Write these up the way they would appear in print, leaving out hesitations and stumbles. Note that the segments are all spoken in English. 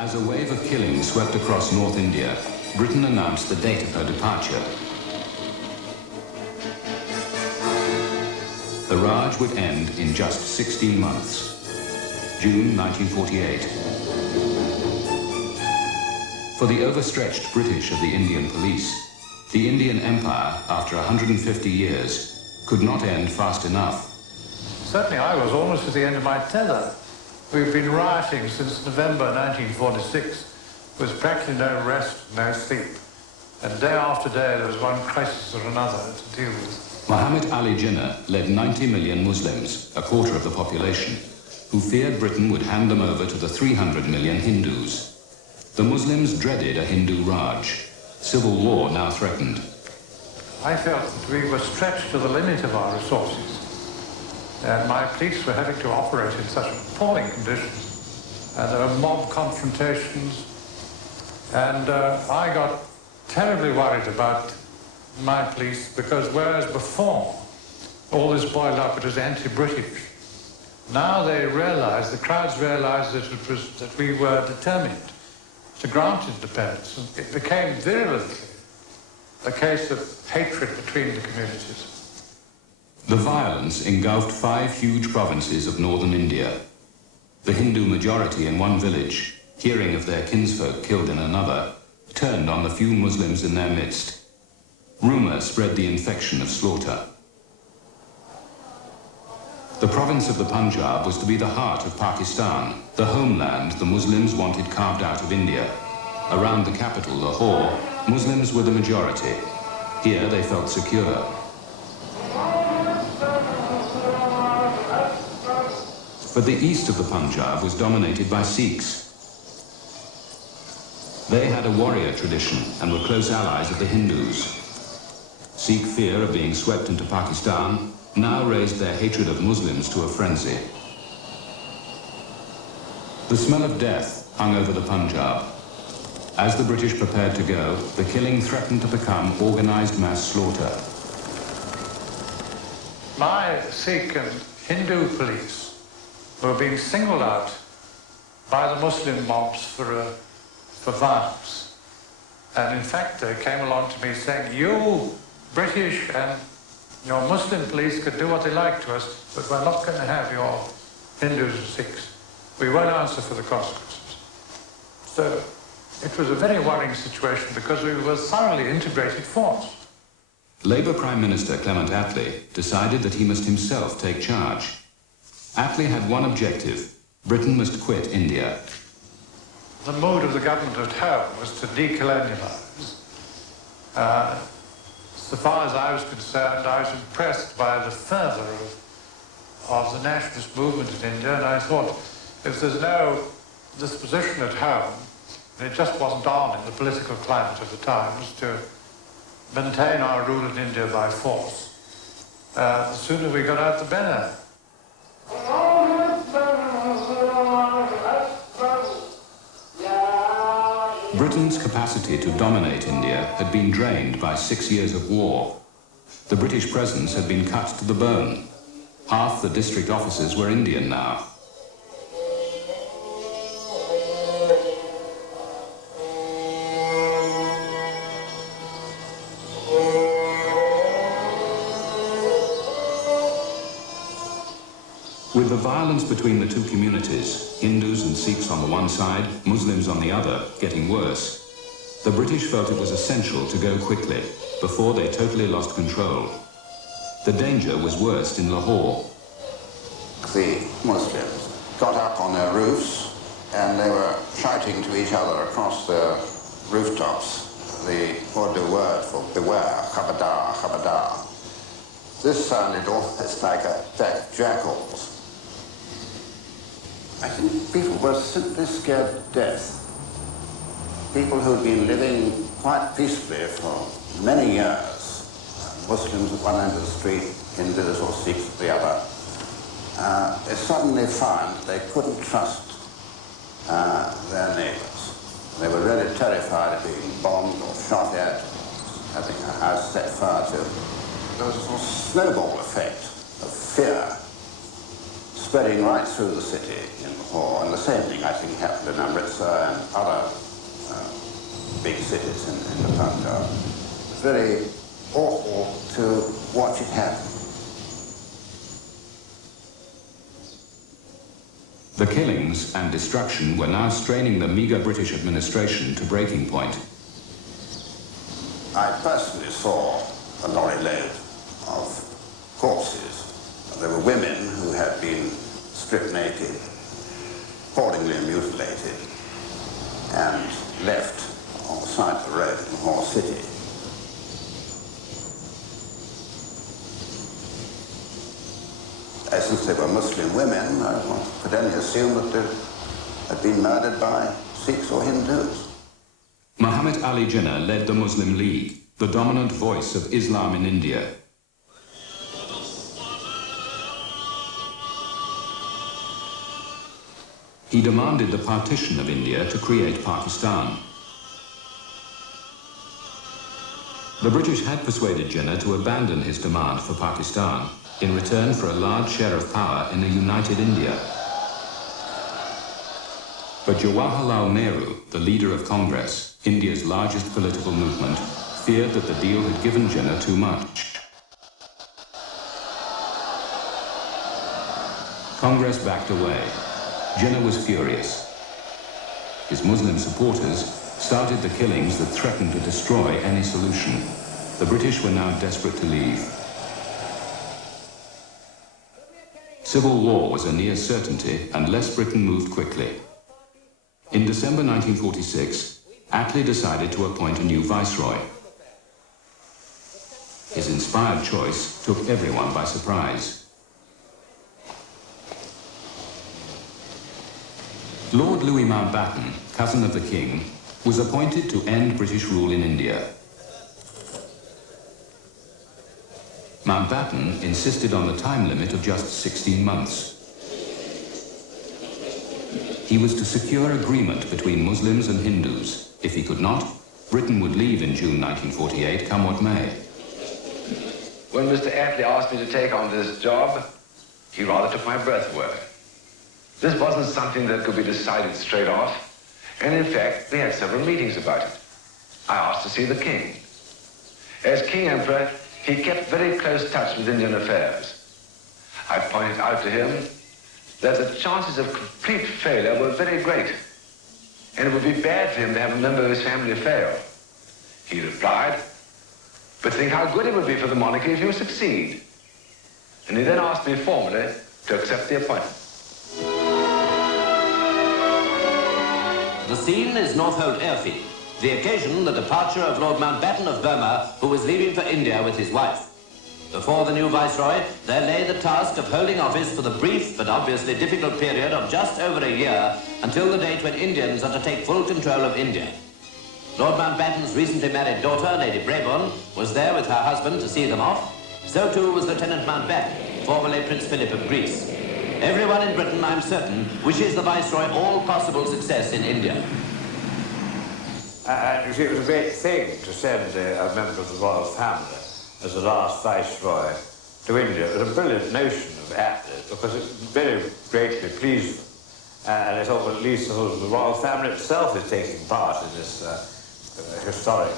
As a wave of killing swept across North India, Britain announced the date of her departure. The Raj would end in just 16 months, June 1948. For the overstretched British of the Indian police, the Indian Empire, after 150 years, could not end fast enough. Certainly I was almost at the end of my tether. We've been rioting since November 1946, with practically no rest, no sleep. And day after day there was one crisis or another to deal with. Muhammad Ali Jinnah led 90 million Muslims, a quarter of the population, who feared Britain would hand them over to the 300 million Hindus. The Muslims dreaded a Hindu Raj. Civil war now threatened. I felt that we were stretched to the limit of our resources. And my police were having to operate in such appalling conditions. And there were mob confrontations. And I got terribly worried about my police because whereas before all this boiled up, it was anti-British. Now they realized, the crowds realized that we were determined to grant independence. And it became virulently a case of hatred between the communities. The violence engulfed 5 huge provinces of northern India. The Hindu majority in one village, hearing of their kinsfolk killed in another, turned on the few Muslims in their midst. Rumour spread the infection of slaughter. The province of the Punjab was to be the heart of Pakistan, the homeland the Muslims wanted carved out of India. Around the capital, Lahore, Muslims were the majority. Here they felt secure. But the east of the Punjab was dominated by Sikhs. They had a warrior tradition and were close allies of the Hindus. Sikh fear of being swept into Pakistan now raised their hatred of Muslims to a frenzy. The smell of death hung over the Punjab. As the British prepared to go, the killing threatened to become organized mass slaughter. My Sikh and Hindu police were being singled out by the Muslim mobs for violence. And in fact, they came along to me saying, you British and your Muslim police could do what they like to us, but we're not going to have your Hindus and Sikhs. We won't answer for the consequences. So it was a very worrying situation because we were a thoroughly integrated force. Labour Prime Minister Clement Attlee decided that he must himself take charge. Attlee had one objective: Britain must quit India. The mood of the government at home was to decolonialise. So far as I was concerned, I was impressed by the fervour of the nationalist movement in India, and I thought, if there's no disposition at home, and it just wasn't on in the political climate of the times to maintain our rule in India by force, the sooner we got out the better. Britain's capacity to dominate India had been drained by 6 years of war. The British presence had been cut to the bone. Half the district officers were Indian now. With the violence between the two communities, Hindus and Sikhs on the one side, Muslims on the other, getting worse, the British felt it was essential to go quickly, before they totally lost control. The danger was worst in Lahore. The Muslims got up on their roofs and they were shouting to each other across their rooftops the Urdu word for beware, khabadar, khabadar. This sounded almost like a pack of jackals. I think people were simply scared to death. People who'd been living quite peacefully for many years, Muslims at one end of the street, Hindus or Sikhs at the other, they suddenly found they couldn't trust their neighbours. They were really terrified of being bombed or shot at, having a house set fire to. There was a sort of snowball effect of fear spreading right through the city in Lahore, and the same thing I think happened in Amritsar and other big cities in the Punjab. It was very awful to watch it happen. The killings and destruction were now straining the meagre British administration to breaking point. I personally saw a lorry load of corpses. There were women who had been stripped naked, appallingly mutilated, and left on the side of the road in Lahore City. Since they were Muslim women, I could only assume that they had been murdered by Sikhs or Hindus. Muhammad Ali Jinnah led the Muslim League, the dominant voice of Islam in India. He demanded the partition of India to create Pakistan. The British had persuaded Jinnah to abandon his demand for Pakistan in return for a large share of power in a united India. But Jawaharlal Nehru, the leader of Congress, India's largest political movement, feared that the deal had given Jinnah too much. Congress backed away. Jinnah was furious. His Muslim supporters started the killings that threatened to destroy any solution. The British were now desperate to leave. Civil war was a near certainty unless Britain moved quickly. In December 1946, Attlee decided to appoint a new viceroy. His inspired choice took everyone by surprise. Lord Louis Mountbatten, cousin of the King, was appointed to end British rule in India. Mountbatten insisted on the time limit of just 16 months. He was to secure agreement between Muslims and Hindus. If he could not, Britain would leave in June 1948, come what may. When Mr. Attlee asked me to take on this job, he rather took my breath away. This wasn't something that could be decided straight off, and in fact, we had several meetings about it. I asked to see the King. As King Emperor, he kept very close touch with Indian affairs. I pointed out to him that the chances of complete failure were very great, and it would be bad for him to have a member of his family fail. He replied, "But think how good it would be for the monarchy if you succeed." And he then asked me formally to accept the appointment. The scene is North Holt Airfield. The occasion, the departure of Lord Mountbatten of Burma, who was leaving for India with his wife. Before the new viceroy, there lay the task of holding office for the brief but obviously difficult period of just over a year until the date when Indians are to take full control of India. Lord Mountbatten's recently married daughter, Lady Brabourne, was there with her husband to see them off. So too was Lieutenant Mountbatten, formerly Prince Philip of Greece. Everyone in Britain, I'm certain, wishes the Viceroy all possible success in India. You see, it was a great thing to send a member of the royal family as the last Viceroy to India. It was a brilliant notion of Attlee because it very greatly pleased them. And I thought, well, at least the royal family itself is taking part in this historic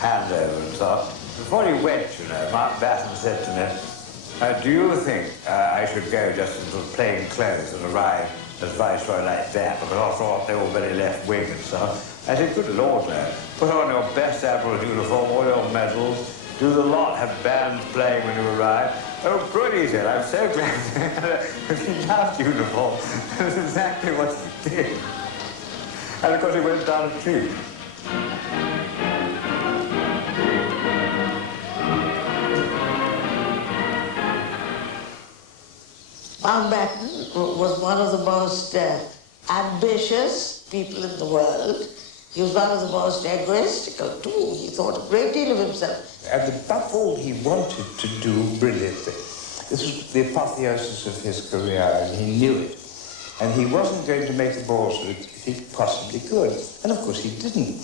handover and so on. Before he went, you know, Mountbatten said to me, "Do you think I should go just in sort of plain clothes and arrive as Viceroy like that? Because after all, they're all very left-wing and so on." I said, "Good Lord, no. Put on your best Admiral's uniform, all your medals, do the lot, have bands playing when you arrive." "Oh, good," he said. "I'm so glad." He loved uniform. That's exactly what he did. And of course, he went down a tree. Mountbatten was one of the most ambitious people in the world. He was one of the most egoistical too. He thought a great deal of himself. And above all, he wanted to do brilliantly. This was the apotheosis of his career, and he knew it. And he wasn't going to make the balls if he possibly could. And of course he didn't.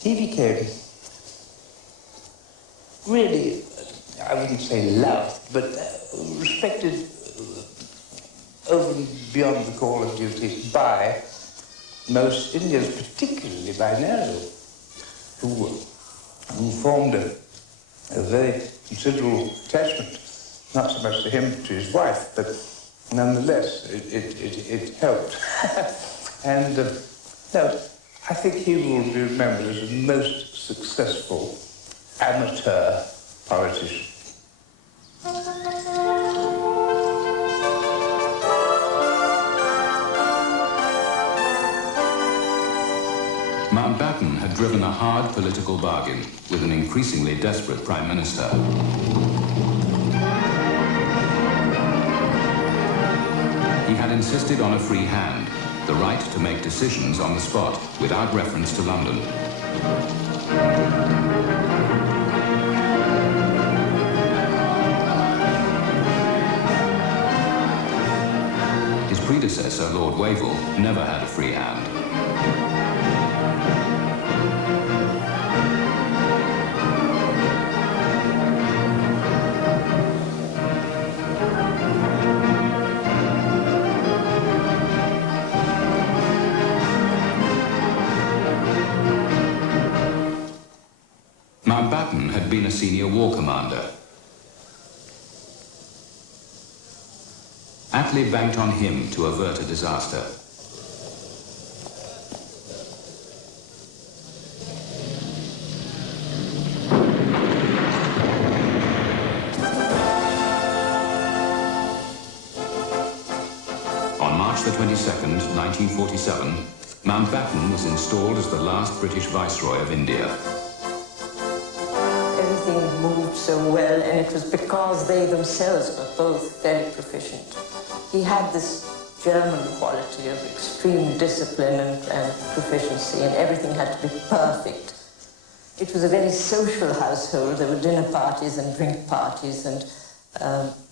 He became really, I wouldn't say loved, but respected over and beyond the call of duty by most Indians, particularly by Nehru, who formed a very considerable attachment, not so much to him, but to his wife, but nonetheless, it helped. And no, I think he will be remembered as the most successful amateur politician. Mountbatten had driven a hard political bargain with an increasingly desperate Prime Minister. He had insisted on a free hand, the right to make decisions on the spot without reference to London. His predecessor, Lord Wavell, never had a free hand. Mountbatten had been a senior war commander. Attlee banked on him to avert a disaster. On March the 22nd, 1947, Mountbatten was installed as the last British Viceroy of India. Everything moved so well, and it was because they themselves were both very proficient. He had this German quality of extreme discipline and proficiency, and everything had to be perfect. It was a very social household. There were dinner parties and drink parties, and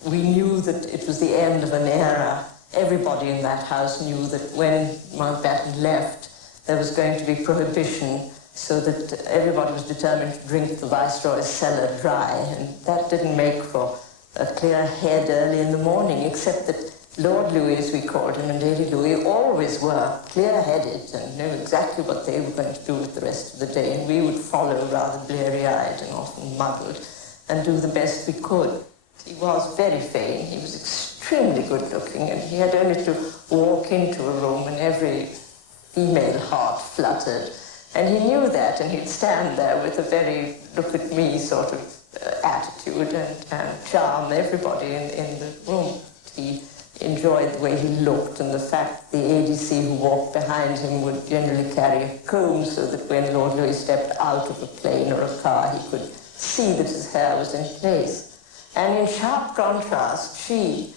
we knew that it was the end of an era. Everybody in that house knew that when Mountbatten left, there was going to be prohibition, so that everybody was determined to drink the Viceroy's cellar dry, and that didn't make for a clear head early in the morning, except that Lord Louis, as we called him, and Lady Louis always were clear-headed and knew exactly what they were going to do with the rest of the day, and we would follow rather bleary-eyed and often muddled and do the best we could. He was very vain, he was extremely good-looking, and he had only to walk into a room and every female heart fluttered. And he knew that, and he'd stand there with a very look-at-me sort of attitude and charm everybody in the room. He enjoyed the way he looked, and the fact the ADC who walked behind him would generally carry a comb so that when Lord Louis stepped out of a plane or a car, he could see that his hair was in place. And in sharp contrast, she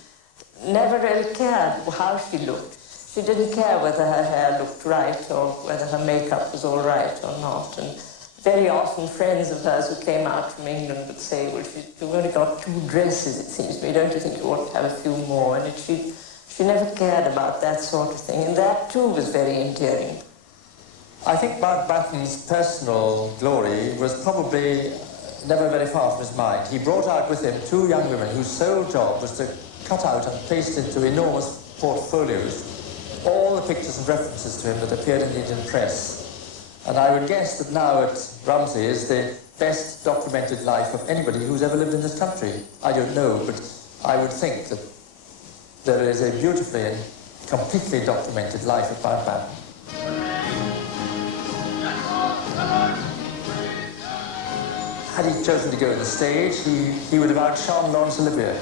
never really cared how she looked. She didn't care whether her hair looked right or whether her makeup was all right or not. And very often friends of hers who came out from England would say, well, you've only got 2 dresses, it seems to me. Don't you think you ought to have a few more? And she never cared about that sort of thing. And that, too, was very endearing. I think Mountbatten's personal glory was probably never very far from his mind. He brought out with him 2 young women whose sole job was to cut out and paste into enormous portfolios all the pictures and references to him that appeared in the Indian press. And I would guess that now at Rumsey is the best documented life of anybody who's ever lived in this country. I don't know, but I would think that there is a beautifully and completely documented life of Mountbatten. Had he chosen to go on the stage, he would have outshone Laurence Olivier.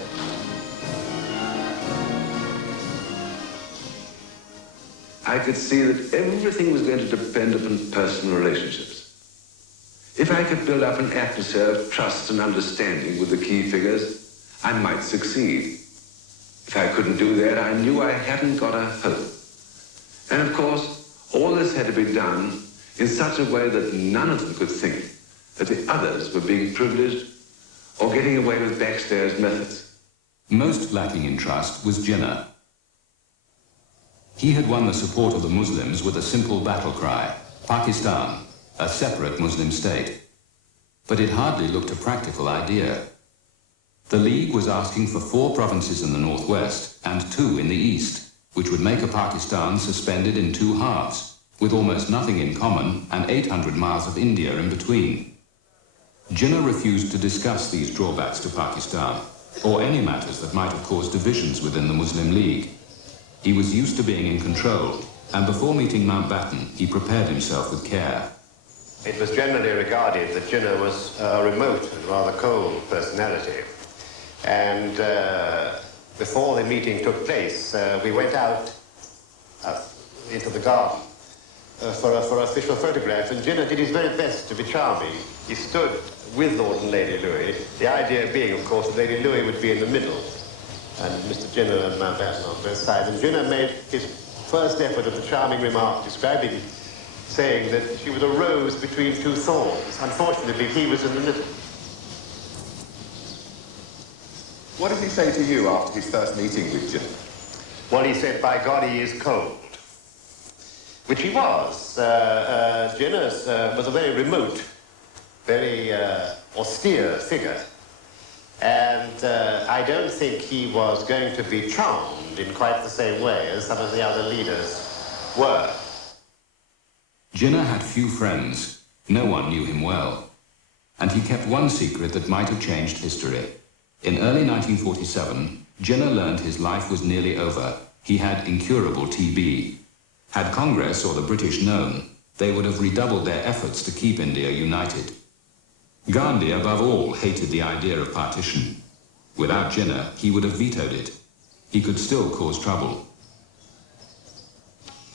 I could see that everything was going to depend upon personal relationships. If I could build up an atmosphere of trust and understanding with the key figures, I might succeed. If I couldn't do that, I knew I hadn't got a hope. And of course, all this had to be done in such a way that none of them could think that the others were being privileged or getting away with backstairs methods. Most lacking in trust was Jinnah. He had won the support of the Muslims with a simple battle cry, Pakistan, a separate Muslim state. But it hardly looked a practical idea. The League was asking for 4 provinces in the northwest and 2 in the east, which would make a Pakistan suspended in 2 halves, with almost nothing in common and 800 miles of India in between. Jinnah refused to discuss these drawbacks to Pakistan, or any matters that might have caused divisions within the Muslim League. He was used to being in control, and before meeting Mountbatten, he prepared himself with care. It was generally regarded that Jinnah was a remote and rather cold personality. And before the meeting took place, we went out into the garden for official photograph, and Jinnah did his very best to be charming. He stood with Lord and Lady Louis, the idea being, of course, that Lady Louis would be in the middle, and Mr. Jinnah and Mountbatten on both sides. And Jinnah made his first effort at the charming remark, describing, saying that she was a rose between 2 thorns. Unfortunately, he was in the middle. What did he say to you after his first meeting with Jinnah? Well, he said, by God, he is cold. Which he was. Jinnah was a very remote, very austere figure. And I don't think he was going to be charmed in quite the same way as some of the other leaders were. Jinnah had few friends. No one knew him well. And he kept one secret that might have changed history. In early 1947, Jinnah learned his life was nearly over. He had incurable TB. Had Congress or the British known, they would have redoubled their efforts to keep India united. Gandhi, above all, hated the idea of partition. Without Jinnah, he would have vetoed it. He could still cause trouble.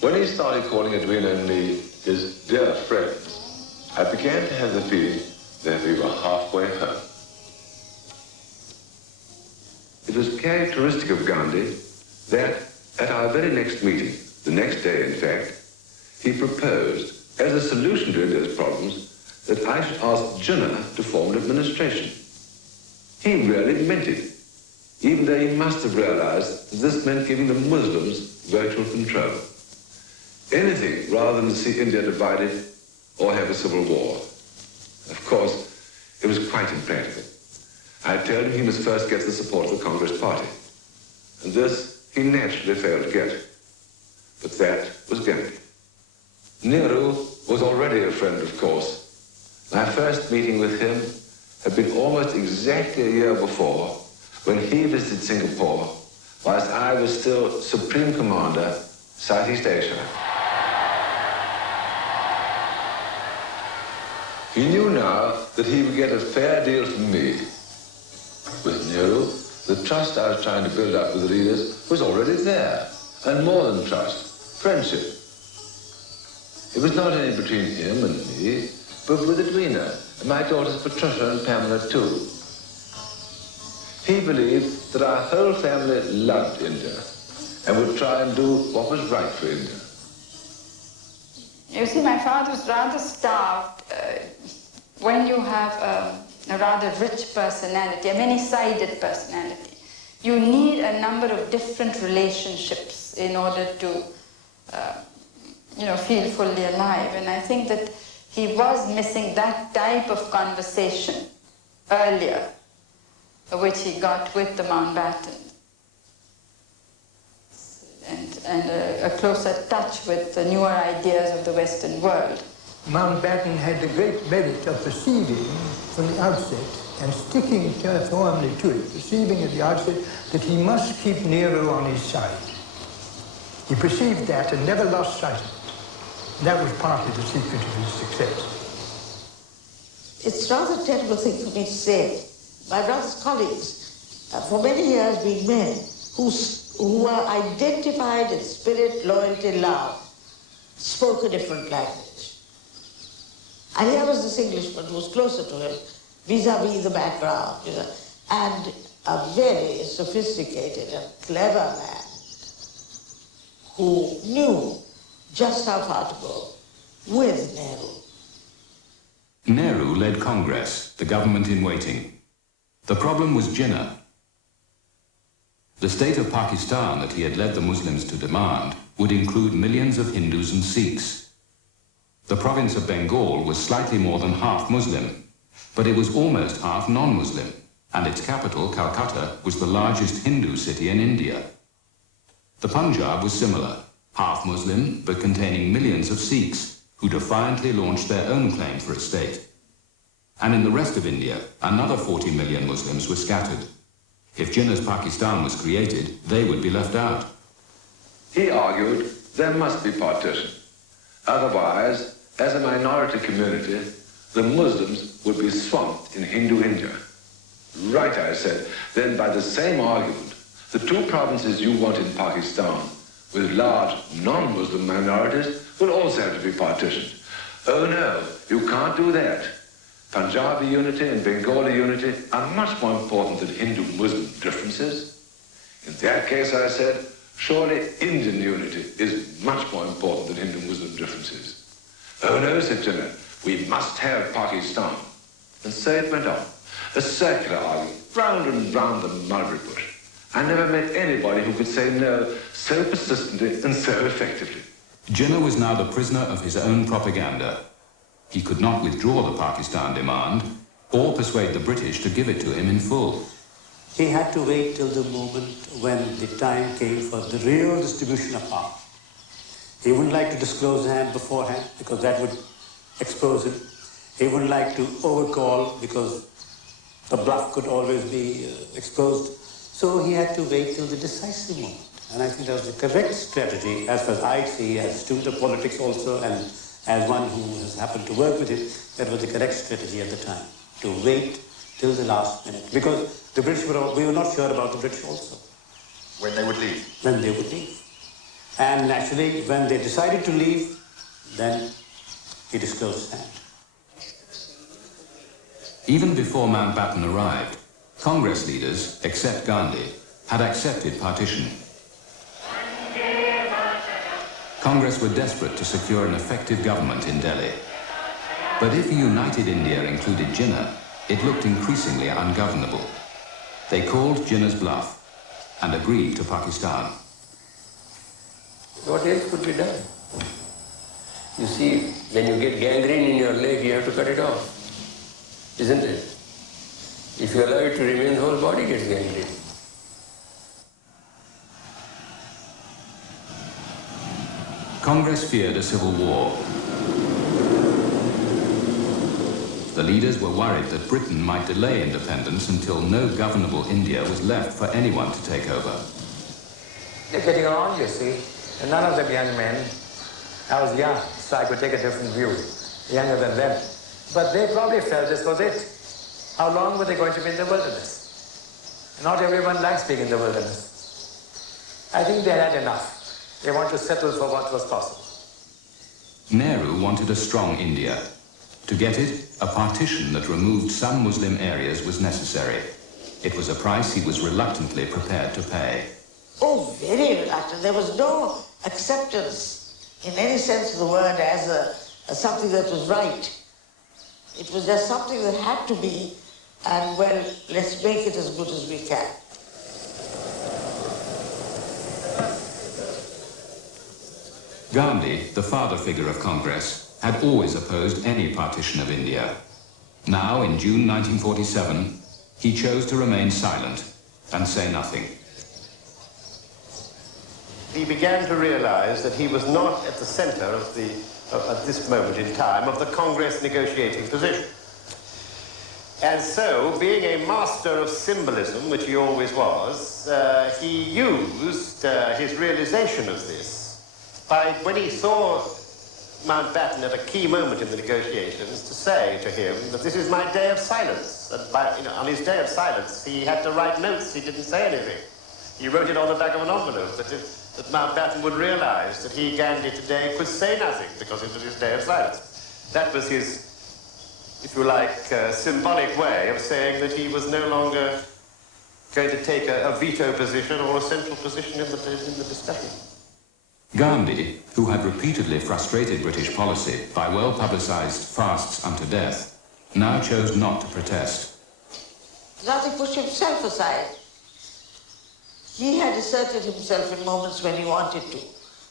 When he started calling Edwina and me his dear friends, I began to have the feeling that we were halfway home. It was characteristic of Gandhi that at our very next meeting, the next day in fact, he proposed, as a solution to India's problems, that I should ask Jinnah to form an administration. He really meant it, even though he must have realized that this meant giving the Muslims virtual control. Anything rather than see India divided or have a civil war. Of course, it was quite impractical. I told him he must first get the support of the Congress Party. And this he naturally failed to get. But that was Gandhi. Nehru was already a friend, of course. My first meeting with him had been almost exactly a year before, when he visited Singapore, whilst I was still Supreme Commander, Southeast Asia. He knew now that he would get a fair deal from me. With Nehru, the trust I was trying to build up with the leaders was already there, and more than trust, friendship. It was not only between him and me, but with Edwina, and my daughters Patricia and Pamela too. He believed that our whole family loved India, and would try and do what was right for India. You see, my father was rather starved. When you have a rather rich personality, a many-sided personality, you need a number of different relationships in order to, feel fully alive. And I think that he was missing that type of conversation earlier, which he got with the Mountbatten, and a closer touch with the newer ideas of the Western world. Mountbatten had the great merit of perceiving from the outset and sticking firmly to it, perceiving at the outset that he must keep Nehru on his side. He perceived that and never lost sight of it. That was partly the secret of his success. It's rather a terrible thing for me to say. My brother's colleagues, for many years, been men who were identified in spirit, loyalty, love, spoke a different language. And here was this Englishman who was closer to him, vis-a-vis the background, and a very sophisticated and clever man who knew just how far to go with Nehru. Nehru led Congress, the government in waiting. The problem was Jinnah. The state of Pakistan that he had led the Muslims to demand would include millions of Hindus and Sikhs. The province of Bengal was slightly more than half Muslim, but it was almost half non-Muslim. and its capital, Calcutta, was the largest Hindu city in India. The Punjab was similar, half Muslim but containing millions of Sikhs who defiantly launched their own claim for a state. And in the rest of India, another 40 million Muslims were scattered. If Jinnah's Pakistan was created, they would be left out. He argued there must be partition. Otherwise, as a minority community, the Muslims would be swamped in Hindu India. Right, I said. Then by the same argument, the two provinces you want in Pakistan with large non-Muslim minorities will also have to be partitioned. Oh no, you can't do that. Punjabi unity and Bengali unity are much more important than Hindu-Muslim differences. In that case, I said, surely Indian unity is much more important than Hindu-Muslim differences. Oh no, said Jinnah, we must have Pakistan. And so it went on, a circular argument, round and round the mulberry bush. I never met anybody who could say no so persistently and so effectively. Jinnah was now the prisoner of his own propaganda. He could not withdraw the Pakistan demand or persuade the British to give it to him in full. He had to wait till the moment when the time came for the real distribution of power. He wouldn't like to disclose him beforehand because that would expose him. He wouldn't like to overcall because the bluff could always be exposed. So he had to wait till the decisive moment. And I think that was the correct strategy, as far as I see, as a student of politics also, and as one who has happened to work with it, that was the correct strategy at the time, to wait till the last minute. Because the British we were not sure about the British also. When they would leave? When they would leave. And naturally, when they decided to leave, then he disclosed that. Even before Mountbatten arrived, Congress leaders, except Gandhi, had accepted partition. Congress were desperate to secure an effective government in Delhi. But if a united India included Jinnah, it looked increasingly ungovernable. They called Jinnah's bluff and agreed to Pakistan. What else could be done? You see, when you get gangrene in your leg, you have to cut it off, isn't it? If you allow it to remain, the whole body gets gangrene. Congress feared a civil war. The leaders were worried that Britain might delay independence until no governable India was left for anyone to take over. They're getting on, you see. And none of them young men. I was young, so I could take a different view, younger than them. But they probably felt this was it. How long were they going to be in the wilderness? Not everyone likes being in the wilderness. I think they had enough. They want to settle for what was possible. Nehru wanted a strong India. To get it, a partition that removed some Muslim areas was necessary. It was a price he was reluctantly prepared to pay. Oh, very reluctant. There was no acceptance in any sense of the word as something that was right. It was just something that had to be, and well, let's make it as good as we can. Gandhi, the father figure of Congress, had always opposed any partition of India. Now, in June 1947, he chose to remain silent and say nothing. He began to realize that he was not at the center of at this moment in time, of the Congress negotiating position. And so, being a master of symbolism, which he always was, he used his realization of this when he saw Mountbatten at a key moment in the negotiations to say to him that this is my day of silence. And on his day of silence, he had to write notes. He didn't say anything. He wrote it on the back of an envelope that Mountbatten would realize that he, Gandhi, today could say nothing because it was his day of silence. That was his, if you like, symbolic way of saying that he was no longer going to take a veto position or a central position in the discussion. Gandhi, who had repeatedly frustrated British policy by well-publicized fasts unto death, now chose not to protest. Gandhi pushed himself aside. He had asserted himself in moments when he wanted to.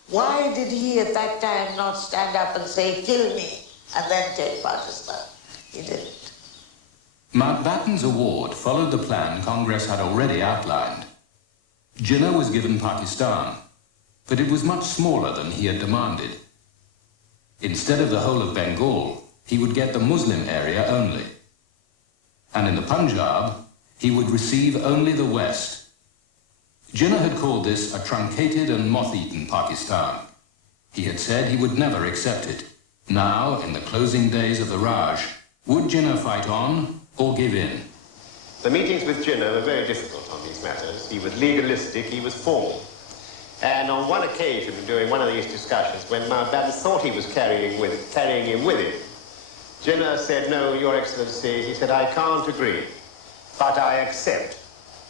Why did he at that time not stand up and say, kill me, and then take Pakistan? He didn't. Mountbatten's award followed the plan Congress had already outlined. Jinnah was given Pakistan, but it was much smaller than he had demanded. Instead of the whole of Bengal, he would get the Muslim area only. And in the Punjab, he would receive only the West. Jinnah had called this a truncated and moth-eaten Pakistan. He had said he would never accept it. Now, in the closing days of the Raj, would Jinnah fight on or give in? The meetings with Jinnah were very difficult on these matters. He was legalistic, he was formal. And on one occasion, during one of these discussions, when Mountbatten thought he was carrying him with him, Jinnah said, "No, Your Excellency," he said, "I can't agree, but I accept."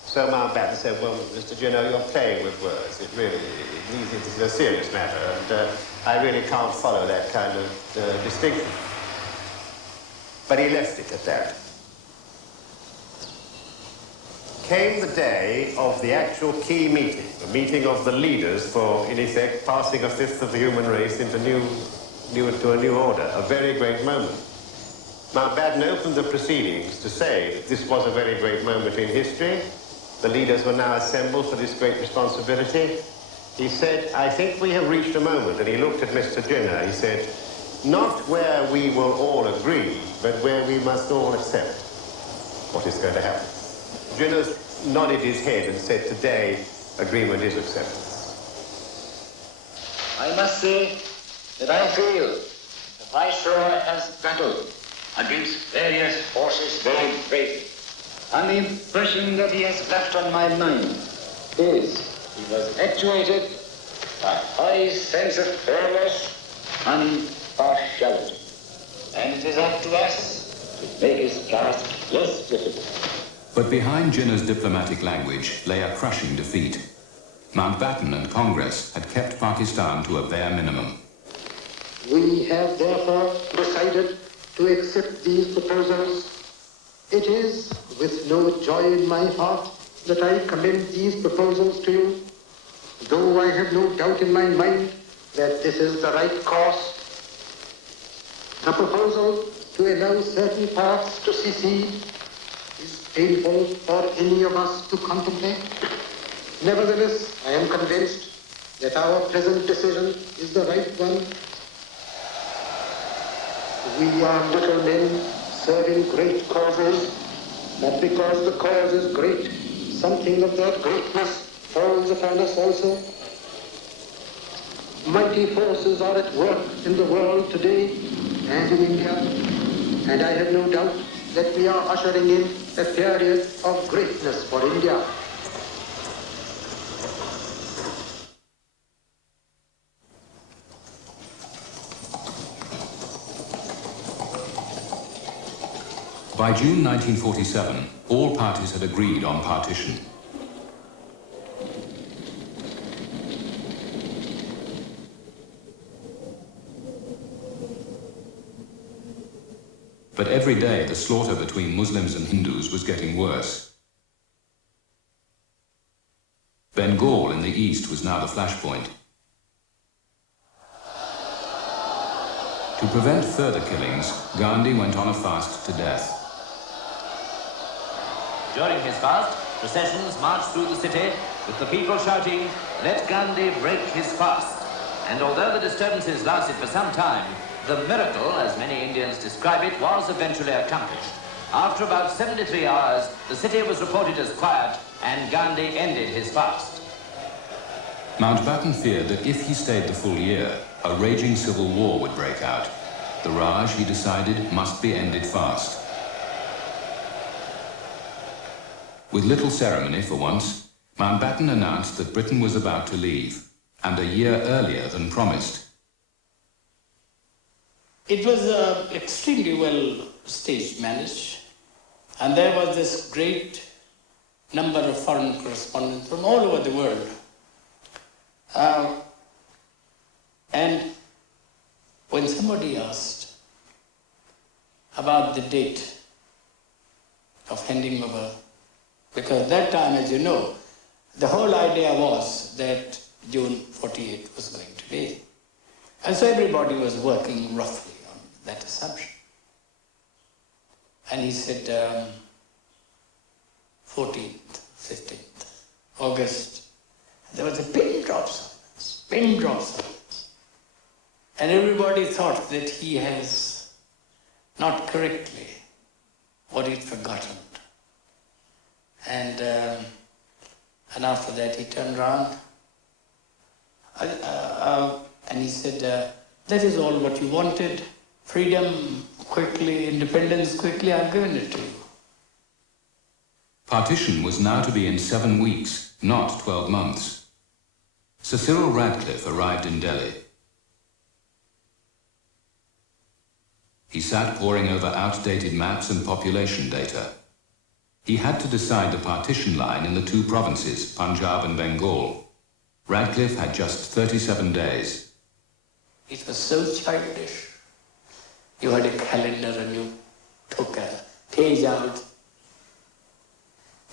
So Mountbatten said, "Well, Mr. Jinnah, you're playing with words. This is a serious matter, and I really can't follow that kind of distinction." But he left it at that. Came the day of the actual key meeting, the meeting of the leaders for, in effect, passing a fifth of the human race into a new order, a very great moment. Mountbatten opened the proceedings to say that this was a very great moment in history. The leaders were now assembled for this great responsibility. He said, "I think we have reached a moment," and he looked at Mr. Jinnah. He said, "Not where we will all agree, but where we must all accept what is going to happen." Jinnah nodded his head and said, "Today, agreement is accepted." I must say that I feel the Viceroy has battled against various forces very bravely. And the impression that he has left on my mind is he was actuated by a high sense of fairness and partiality. And it is up to us to make his task less difficult. But behind Jinnah's diplomatic language lay a crushing defeat. Mountbatten and Congress had kept Pakistan to a bare minimum. We have therefore decided to accept these proposals. It is with no joy in my heart that I commend these proposals to you, though I have no doubt in my mind that this is the right course. A proposal to allow certain parts to secede is painful for any of us to contemplate. Nevertheless, I am convinced that our present decision is the right one. We are little men serving great causes, but because the cause is great, something of that greatness falls upon us also. Mighty forces are at work in the world today and in India, and I have no doubt that we are ushering in a period of greatness for India. By June 1947, all parties had agreed on partition. But every day the slaughter between Muslims and Hindus was getting worse. Bengal in the east was now the flashpoint. To prevent further killings, Gandhi went on a fast to death. During his fast, processions marched through the city with the people shouting, "Let Gandhi break his fast." And although the disturbances lasted for some time, the miracle, as many Indians describe it, was eventually accomplished. After about 73 hours, the city was reported as quiet and Gandhi ended his fast. Mountbatten feared that if he stayed the full year, a raging civil war would break out. The Raj, he decided, must be ended fast. With little ceremony for once, Mountbatten announced that Britain was about to leave, and a year earlier than promised. It was extremely well staged managed, and there was this great number of foreign correspondents from all over the world. And when somebody asked about the date of handing over, because at that time, as you know, the whole idea was that June 48 was going to be. And so everybody was working roughly on that assumption. And he said, 14th, 15th August. There was a pin drop silence, pin drop silence. And everybody thought that he has not correctly what he'd forgotten. And after that he turned around and he said, that is all what you wanted. Freedom quickly, independence quickly, I've given it to you. Partition was now to be in 7 weeks, not 12 months. Sir Cyril Radcliffe arrived in Delhi. He sat poring over outdated maps and population data. He had to decide the partition line in the 2 provinces, Punjab and Bengal. Radcliffe had just 37 days. It was so childish. You had a calendar and you took a page out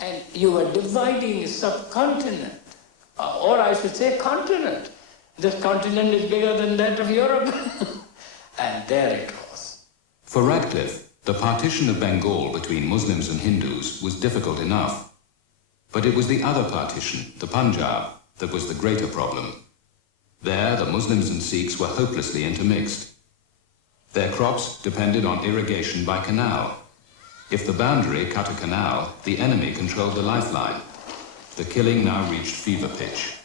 and you were dividing a subcontinent, or I should say continent. This continent is bigger than that of Europe. And there it was. For Radcliffe, the partition of Bengal between Muslims and Hindus was difficult enough. But it was the other partition, the Punjab, that was the greater problem. There, the Muslims and Sikhs were hopelessly intermixed. Their crops depended on irrigation by canal. If the boundary cut a canal, the enemy controlled the lifeline. The killing now reached fever pitch.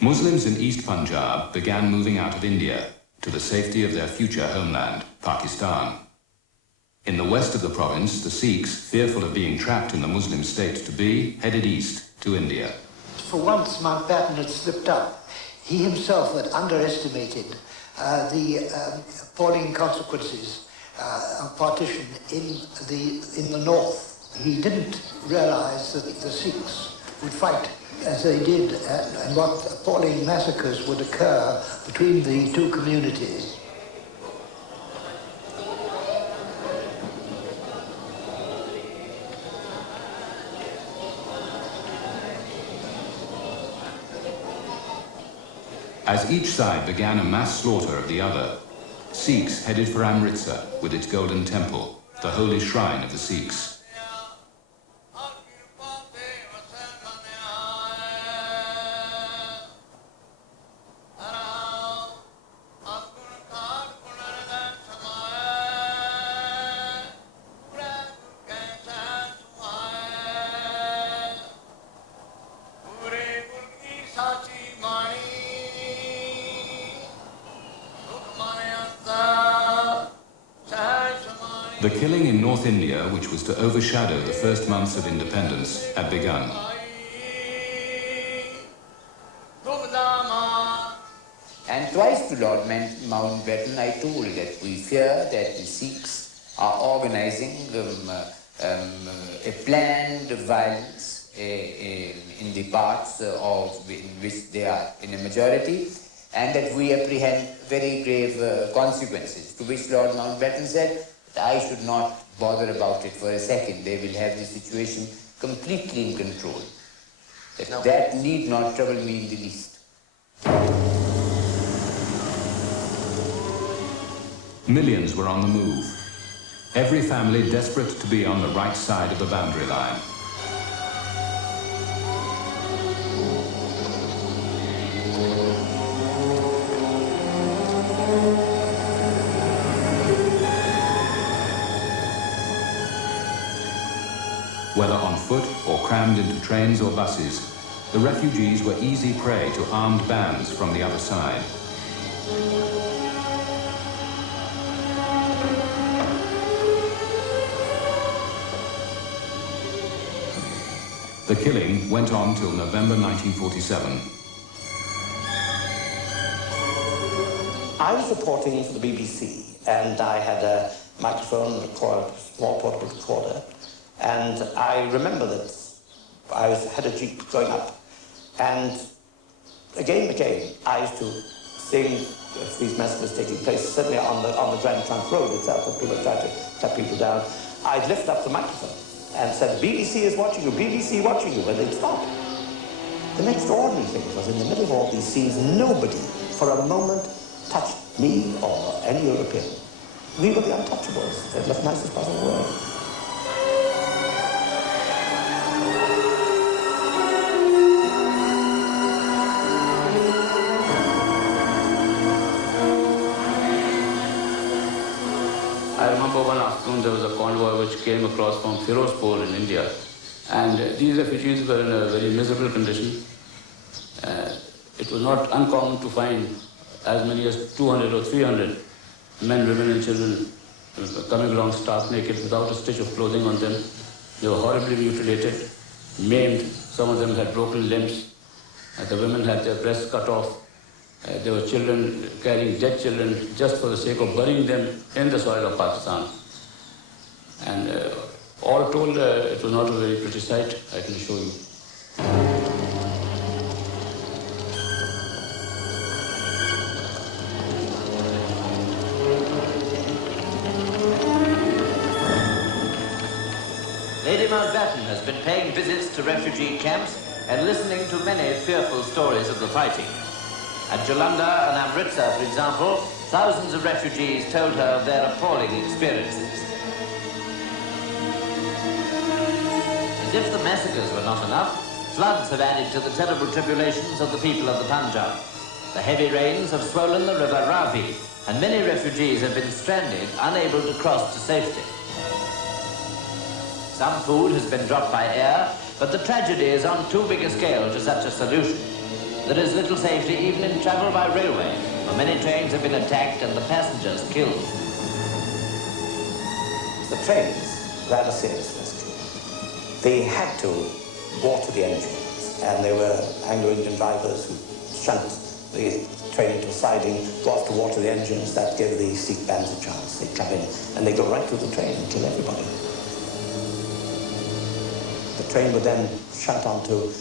Muslims in East Punjab began moving out of India to the safety of their future homeland, Pakistan. In the west of the province, the Sikhs, fearful of being trapped in the Muslim state to be, headed east to India. For once, Mountbatten had slipped up. He himself had underestimated the appalling consequences of partition in the north. He didn't realize that the Sikhs would fight as they did and what appalling massacres would occur between the 2 communities. As each side began a mass slaughter of the other, Sikhs headed for Amritsar with its golden temple, the holy shrine of the Sikhs. The killing in North India, which was to overshadow the first months of independence, had begun. And twice to Lord Mountbatten I told that we fear that the Sikhs are organizing a planned violence in the parts in which they are in a majority, and that we apprehend very grave consequences, to which Lord Mountbatten said, I should not bother about it for a second. They will have the situation completely in control. That need not trouble me in the least. Millions were on the move. Every family desperate to be on the right side of the boundary line. Whether on foot or crammed into trains or buses, the refugees were easy prey to armed bands from the other side. The killing went on till November 1947. I was reporting for the BBC, and I had a microphone, a small portable recorder. And I remember that I had a jeep going up, and again and again I used to sing of these massacres taking place, certainly on the Grand Trunk Road itself, when people tried to cut people down. I'd lift up the microphone and said, BBC is watching you, BBC watching you, and they'd stop. The extraordinary thing was, in the middle of all these scenes, nobody for a moment touched me or any European. we were the untouchables. They left nicest part of the world. I remember one afternoon there was a convoy which came across from Firozpur in India, and these refugees were in a very miserable condition. It was not uncommon to find as many as 200 or 300 men, women and children coming along stark naked without a stitch of clothing on them. They were horribly mutilated, maimed, some of them had broken limbs, the women had their breasts cut off. There were children carrying dead children just for the sake of burying them in the soil of Pakistan. And all told, it was not a very pretty sight, I can assure you. Lady Mountbatten has been paying visits to refugee camps and listening to many fearful stories of the fighting. At Jalandhar and Amritsar, for example, thousands of refugees told her of their appalling experiences. As if the massacres were not enough, floods have added to the terrible tribulations of the people of the Punjab. The heavy rains have swollen the river Ravi, and many refugees have been stranded, unable to cross to safety. Some food has been dropped by air, but the tragedy is on too big a scale to such a solution. There is little safety even in travel by railway, where many trains have been attacked and the passengers killed. The trains ran a serious rescue. They had to water the engines, and there were Anglo-Indian drivers who shunt the train into a siding, go off to water the engines. That gave the Sikh bands a chance. They come in and they go right through the train and kill everybody. The train would then shunt onto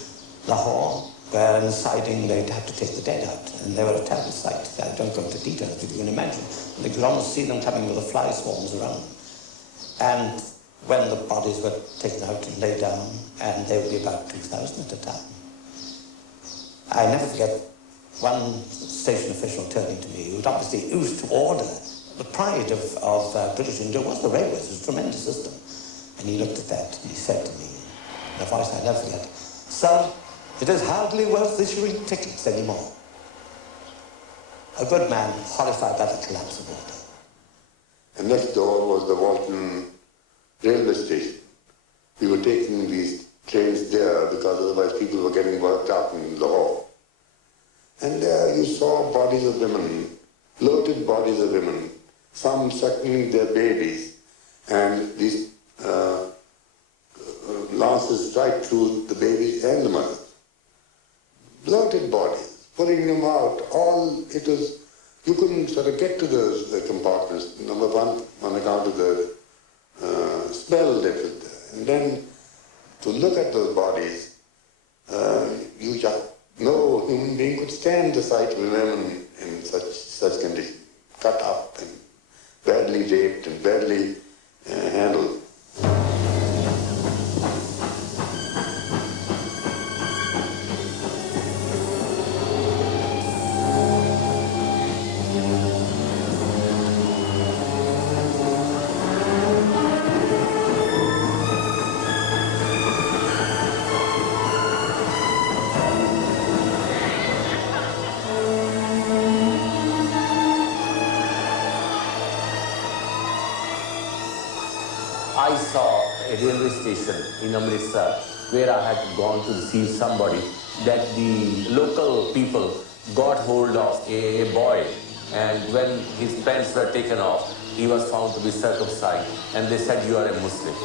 Lahore, where in the siding they'd have to take the dead out. And they were a terrible sight. I don't go into details, but you can imagine. They could almost see them coming with the fly swarms around them. And when the bodies were taken out and laid down, and there would be about 2,000 at a time. I never forget one station official turning to me, who was obviously used to order. The pride of British India was the railways. It was a tremendous system. And he looked at that and he said to me, in a voice I never forget, "Sir, it is hardly worth issuing tickets anymore." A good man, horrified by the collapse of order. And next door was the Walton railway station. We were taking these trains there because otherwise people were getting worked up in Lahore. And there you saw bodies of women, bloated bodies of women, some suckling their babies, and these lances right through the babies and the mother. Bloated bodies, pulling them out, it was, you couldn't sort of get to the compartments, number one, on account of the smell that was there. And then to look at those bodies, you just, no human being could stand the sight of women in such condition, cut up and badly raped and badly handled. I saw a railway station in Amritsar where I had gone to see somebody that the local people got hold of a boy, and when his pants were taken off, he was found to be circumcised, and they said, "You are a Muslim."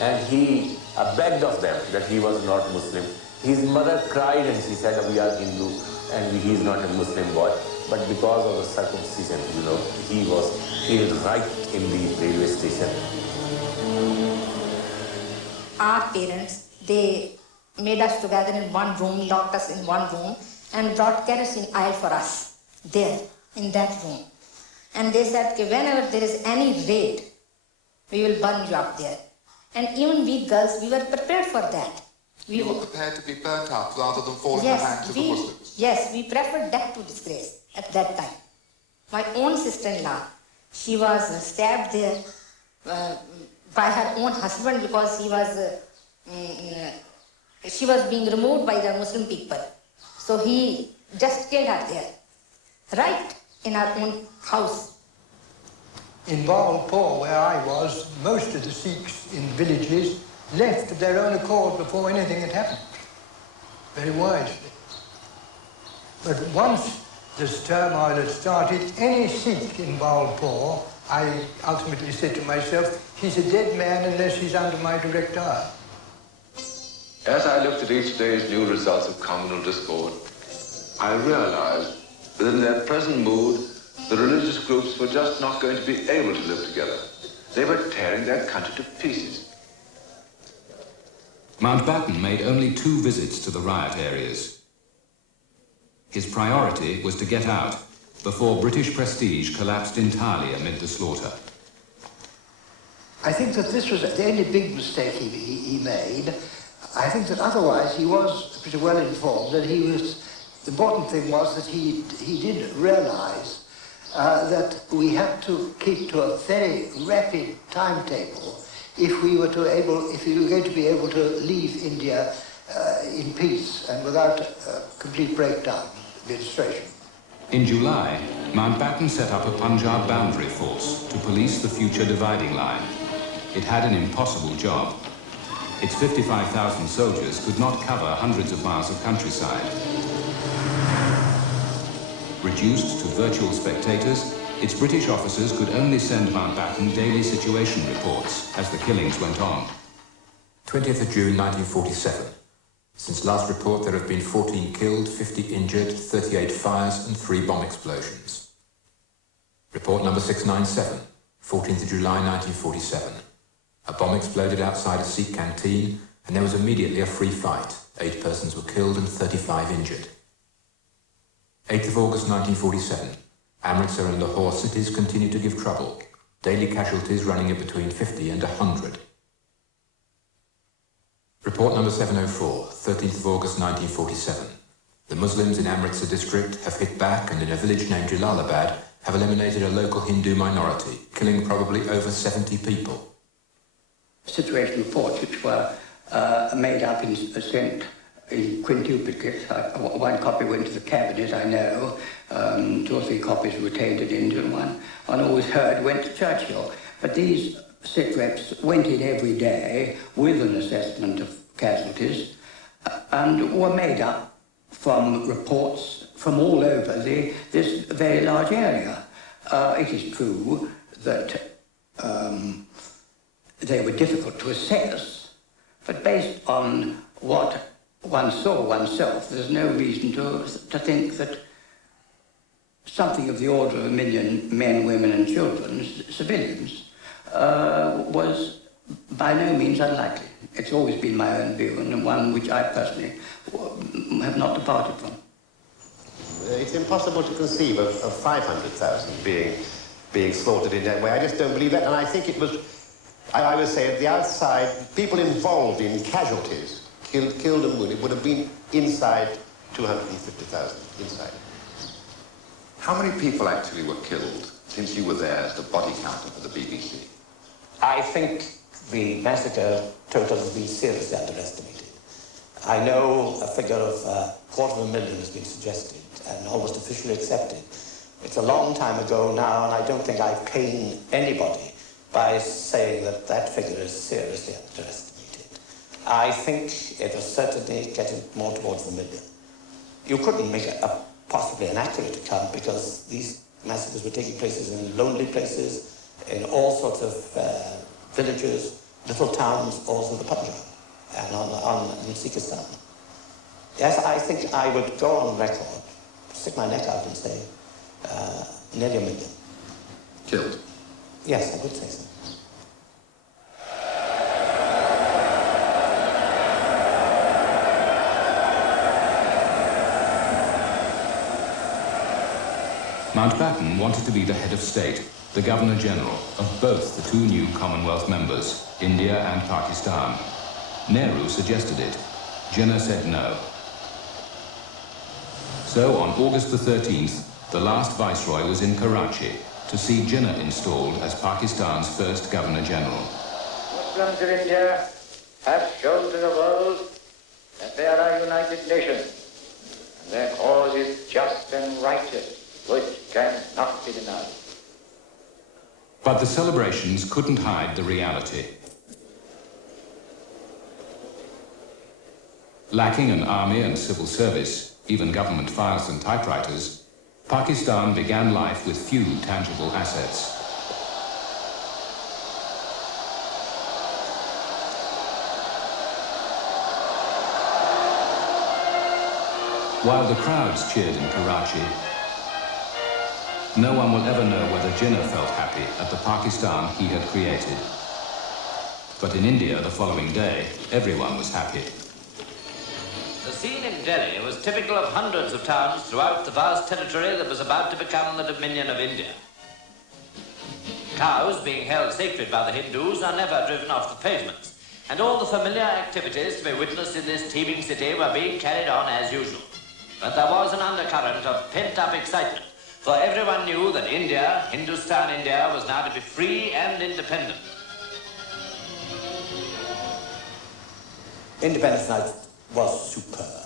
And he begged of them that he was not Muslim. His mother cried and she said, "We are Hindu and he is not a Muslim boy." But because of the circumcision, he was killed right in the railway station. Our parents, they made us together in one room, locked us in one room, and brought kerosene oil for us there, in that room. And they said, whenever there is any raid, we will burn you up there. And even we girls, we were prepared for that. You were prepared to be burnt up rather than fall in the hands of the Muslims? Yes, we preferred death to disgrace at that time. My own sister-in-law, She was stabbed there by her own husband because she was being removed by the Muslim people. So he just killed her there, right in her own house. In Walpur, where I was, most of the Sikhs in villages left of their own accord before anything had happened, very wisely. But once this turmoil had started, any Sikh in Walpur, I ultimately said to myself, he's a dead man unless he's under my direct eye. As I looked at each day's new results of communal discord, I realized that in their present mood, the religious groups were just not going to be able to live together. They were tearing their country to pieces. Mountbatten made only 2 visits to the riot areas. His priority was to get out before British prestige collapsed entirely amid the slaughter. I think that this was the only big mistake he made. I think that otherwise he was pretty well informed, and the important thing was that he did realize that we had to keep to a very rapid timetable if we were going to be able to leave India in peace and without complete breakdown of administration. In July, Mountbatten set up a Punjab boundary force to police the future dividing line. It had an impossible job. Its 55,000 soldiers could not cover hundreds of miles of countryside. Reduced to virtual spectators, its British officers could only send Mountbatten daily situation reports as the killings went on. 20th of June 1947. Since last report, there have been 14 killed, 50 injured, 38 fires and 3 bomb explosions. Report number 697, 14th of July 1947. A bomb exploded outside a Sikh canteen and there was immediately a free fight. 8 persons were killed and 35 injured. 8th of August 1947. Amritsar and Lahore cities continued to give trouble. Daily casualties running at between 50 and 100. Report number 704, 13th of August 1947. The Muslims in Amritsar district have hit back and in a village named Jalalabad have eliminated a local Hindu minority, killing probably over 70 people. Situation reports which were made up and sent in quintuplicates. One copy went to the cabinet, I know. 2 or 3 copies were retained in India, and one always heard went to Churchill. But these Sikh reps went in every day with an assessment of casualties and were made up from reports from all over this very large area. It is true that they were difficult to assess, but based on what one saw oneself, there's no reason to think that something of the order of 1 million men, women and children, civilians, was by no means unlikely. It's always been my own view, and one which I personally have not departed from. It's impossible to conceive of 500,000 being slaughtered in that way. I just don't believe that, and I think it was, I would say, at the outside, people involved in casualties, killed and wounded, would have been inside 250,000, inside. How many people actually were killed since you were there as the body counter for the BBC? I think the massacre total has been seriously underestimated. I know a figure of 250,000 has been suggested and almost officially accepted. It's a long time ago now, and I don't think I pain anybody by saying that that figure is seriously underestimated. I think it was certainly getting more towards 1 million. You couldn't make possibly an accurate account because these massacres were taking place in lonely places, in all sorts of villages, little towns, also in the Punjab and in Sikhistan. Yes, I think I would go on record, stick my neck out and say nearly 1 million. Killed? Yes, I would say so. Mountbatten wanted to be the head of state, the Governor-General of both the 2 new Commonwealth members, India and Pakistan. Nehru suggested it. Jinnah said no. So on August the 13th, the last Viceroy was in Karachi, to see Jinnah installed as Pakistan's first Governor-General. Muslims of India have shown to the world that they are a united nation, and their cause is just and righteous, which cannot be denied. But the celebrations couldn't hide the reality. Lacking an army and civil service, even government files and typewriters, Pakistan began life with few tangible assets. While the crowds cheered in Karachi, no one will ever know whether Jinnah felt happy at the Pakistan he had created. But in India the following day, everyone was happy. The scene in Delhi was typical of hundreds of towns throughout the vast territory that was about to become the dominion of India. Cows, being held sacred by the Hindus, are never driven off the pavements, and all the familiar activities to be witnessed in this teeming city were being carried on as usual. But there was an undercurrent of pent-up excitement, for everyone knew that India, Hindustan India, was now to be free and independent. Independence Night was superb.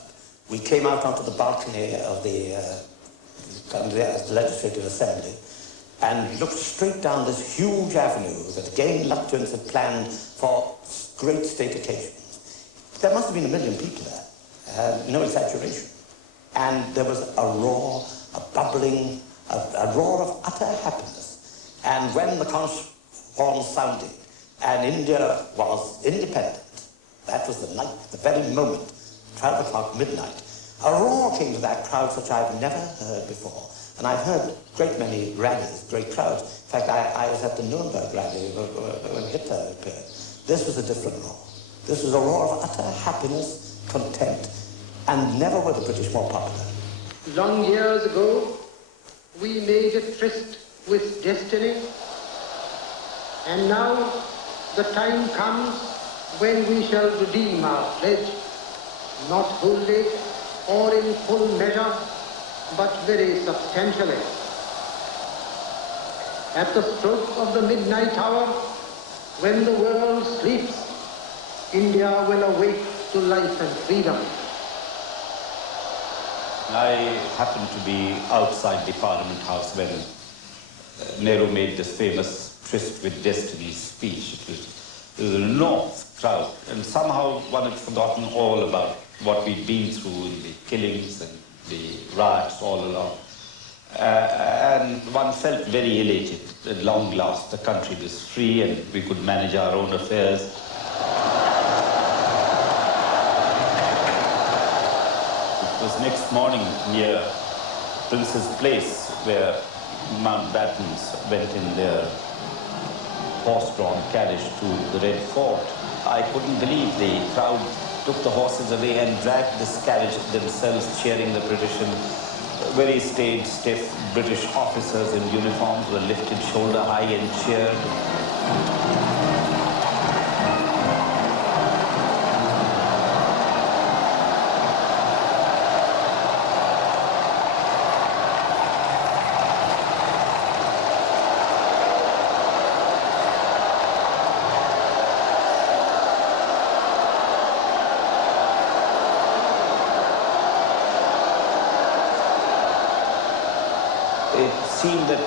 We came out onto the balcony of the Legislative Assembly and looked straight down this huge avenue that again Lutyens had planned for great state occasions. There must have been 1 million people there, no exaggeration. And there was a roar, a bubbling, a roar of utter happiness. And when the conch horn sounded and India was independent, that was the night, the very moment, 12 o'clock midnight, a roar came to that crowd such I've never heard before. And I've heard a great many rallies, great crowds. In fact, I was at the Nuremberg rally when Hitler appeared. This was a different roar. This was a roar of utter happiness, content, and never were the British more popular. Long years ago, we made a tryst with destiny, and now the time comes when we shall redeem our pledge, not wholly or in full measure, but very substantially. At the stroke of the midnight hour, when the world sleeps, India will awake to life and freedom. I happened to be outside the Parliament House when Nehru made this famous tryst with destiny speech. It was an enormous crowd, and somehow one had forgotten all about what we'd been through in the killings and the riots all along. And one felt very elated. At long last, the country was free and we could manage our own affairs. It was next morning near Prince's Place where Mountbattens went in their horse-drawn carriage to the Red Fort. I couldn't believe the crowd took the horses away and dragged this carriage themselves, cheering the British, and very staid, stiff British officers in uniforms were lifted shoulder high and cheered. It seemed that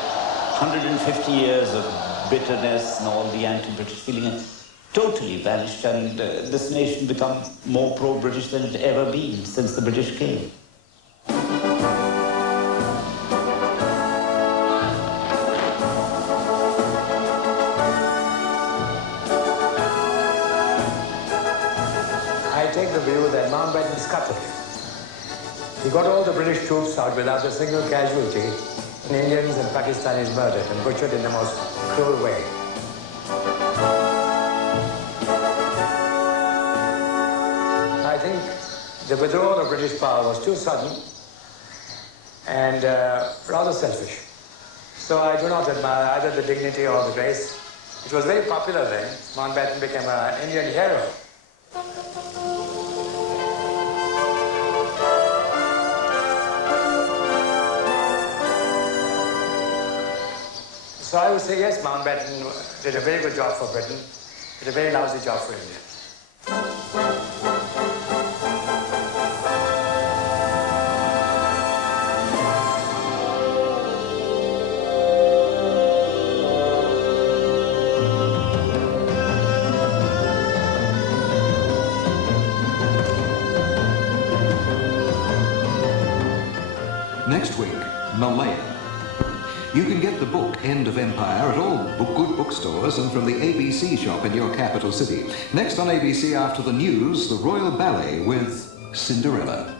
150 years of bitterness and all the anti-British feeling totally vanished, and this nation became more pro-British than it had ever been since the British came. I take the view that Mountbatten scuttled. He got all the British troops out without a single casualty, and Indians and Pakistanis murdered and butchered in the most cruel way. I think the withdrawal of British power was too sudden and rather selfish. So I do not admire either the dignity or the grace. It was very popular then. Mountbatten became an Indian hero. So I would say, yes, Mountbatten did a very good job for Britain, did a very lousy job for India. Next week, Malaya. You can get the book End of Empire at all good bookstores and from the ABC shop in your capital city. Next on ABC after the news, the Royal Ballet with Cinderella.